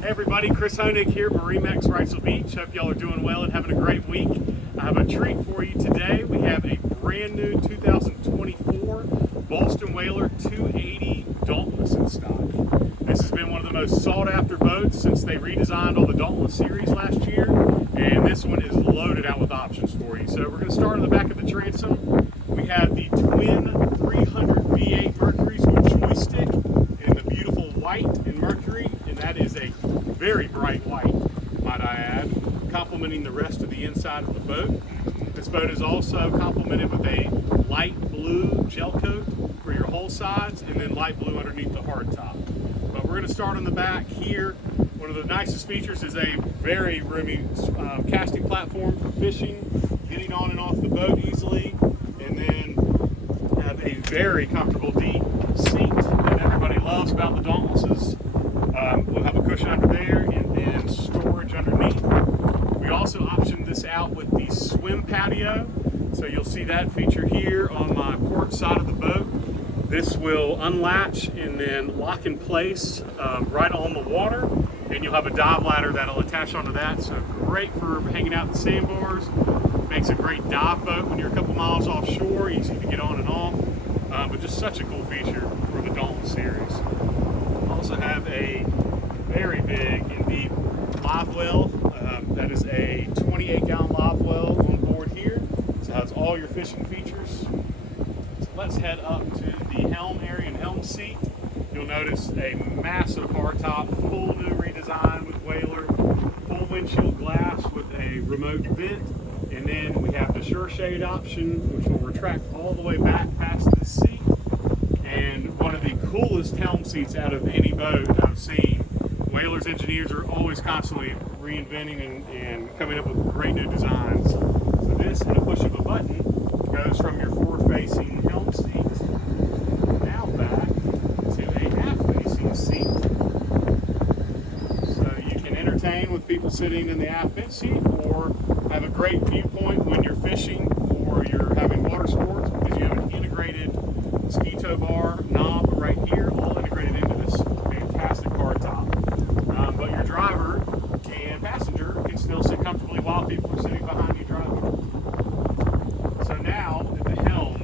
Hey everybody, Chris Honig here at MarineMax Wrightsville Beach. Hope y'all are doing well and having a great week. I have a treat for you today. We have a brand new 2024 Boston Whaler 280 Dauntless in stock. This has been one of the most sought after boats since they redesigned all the Dauntless series last year, and this one is loaded out with options for you. So we're going to start on the back of the transom. We have the twin 300 V8 Mercuries with joystick in the beautiful white in Mercury, and that is a very bright white, might I add, complementing the rest of the inside of the boat. This boat is also complemented with a light blue gel coat for your hull sides and then light blue underneath the hard top. But we're going to start on the back here. One of the nicest features is a very roomy casting platform for fishing, getting on and off the boat easily, and then have a very comfortable deep seat that everybody loves about the Dauntlesses. We'll have a cushion under there and then storage underneath. We also optioned this out with the swim patio, so you'll see that feature here on my port side of the boat. This will unlatch and then lock in place right on the water, and you'll have a dive ladder that'll attach onto that, so great for hanging out in the sandbars. Makes a great dive boat when you're a couple miles offshore, easy to get on and off, but just such a cool feature for the Dauntless series. Also have a very big and deep live well. That is a 28-gallon live well on board here. So it has all your fishing features. So let's head up to the helm area and helm seat. You'll notice a massive hardtop, full new redesign with Whaler, full windshield glass with a remote vent, and then we have the Sure Shade option, which will retract all the way back past the seat. And one of the coolest helm seats out of any boat I've seen. Whaler's engineers are always constantly reinventing and coming up with great new designs. So this, in a push of a button, goes from your forward-facing helm seat now back to a aft-facing seat. So you can entertain with people sitting in the aft bench seat, or have a great viewpoint when you're fishing or you're having water sports, because you have an integrated ski tow bar knob right here, all integrated into this fantastic hardtop. But your driver and passenger can still sit comfortably while people are sitting behind you driving. So now at the helm,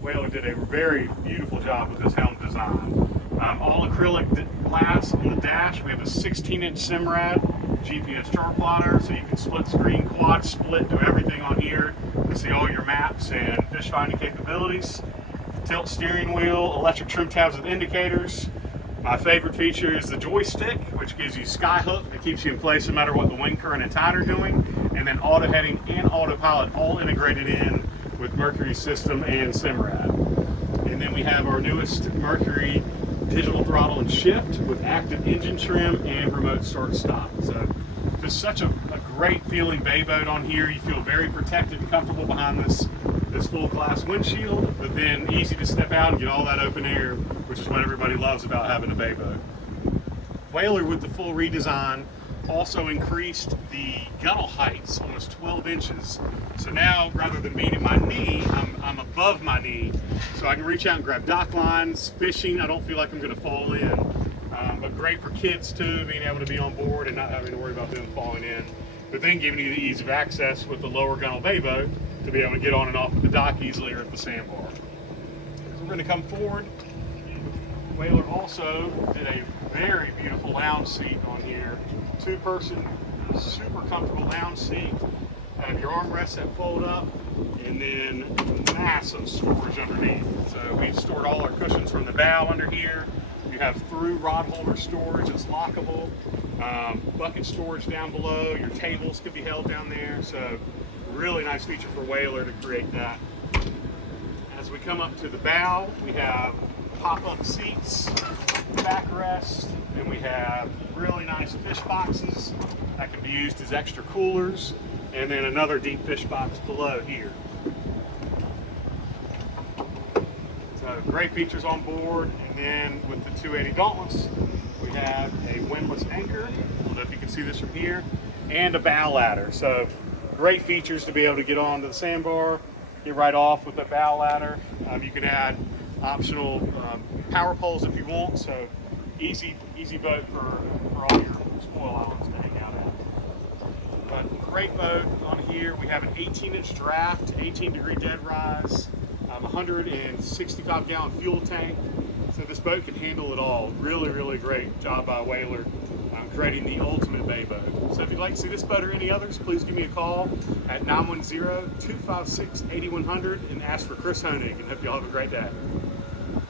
Whaler did a very beautiful job with this helm design. All acrylic glass on the dash. We have a 16-inch Simrad GPS chart plotter, so you can split screen, quad split, do everything on here to see all your maps and fish finding capabilities. Tilt steering wheel, electric trim tabs with indicators. My favorite feature is the joystick, which gives you sky hook that keeps you in place no matter what the wind current and tide are doing, and then auto heading and autopilot all integrated in with Mercury system and Simrad. And then we have our newest Mercury digital throttle and shift with active engine trim and remote start stop. So just such a great feeling bay boat on here. You feel very protected and comfortable behind this full glass windshield, but then easy to step out and get all that open air, which is what everybody loves about having a bay boat. Whaler, with the full redesign, also increased the gunnel heights almost 12 inches. So now, rather than being at my knee, I'm above my knee, so I can reach out and grab dock lines. Fishing, I don't feel like I'm going to fall in, but great for kids too, being able to be on board and not having to worry about them falling in. But then giving you the ease of access with the lower gunnel bay boat to be able to get on and off at the dock easily or at the sandbar. So we're going to come forward. Whaler also did a very beautiful lounge seat on here. Two-person, super comfortable lounge seat. Have your armrests that fold up, and then massive storage underneath. So we've stored all our cushions from the bow under here. You have through rod holder storage that's lockable. Bucket storage down below. Your tables could be held down there. So really nice feature for Whaler to create that. As we come up to the bow, we have pop-up seats, backrest, and we have really nice fish boxes that can be used as extra coolers, and then another deep fish box below here. So great features on board. And then with the 280 Dauntless, we have a windlass anchor. I don't know if you can see this from here, and a bow ladder. So great features to be able to get onto the sandbar, get right off with the bow ladder. You can add optional power poles if you want, so Easy boat for all your spoil islands to hang out at. But great boat on here. We have an 18-inch draft, 18-degree dead rise, 165-gallon fuel tank. So this boat can handle it all. Really, really great job by Whaler creating the ultimate bay boat. So if you'd like to see this boat or any others, please give me a call at 910-256-8100 and ask for Chris Honig, and hope you all have a great day.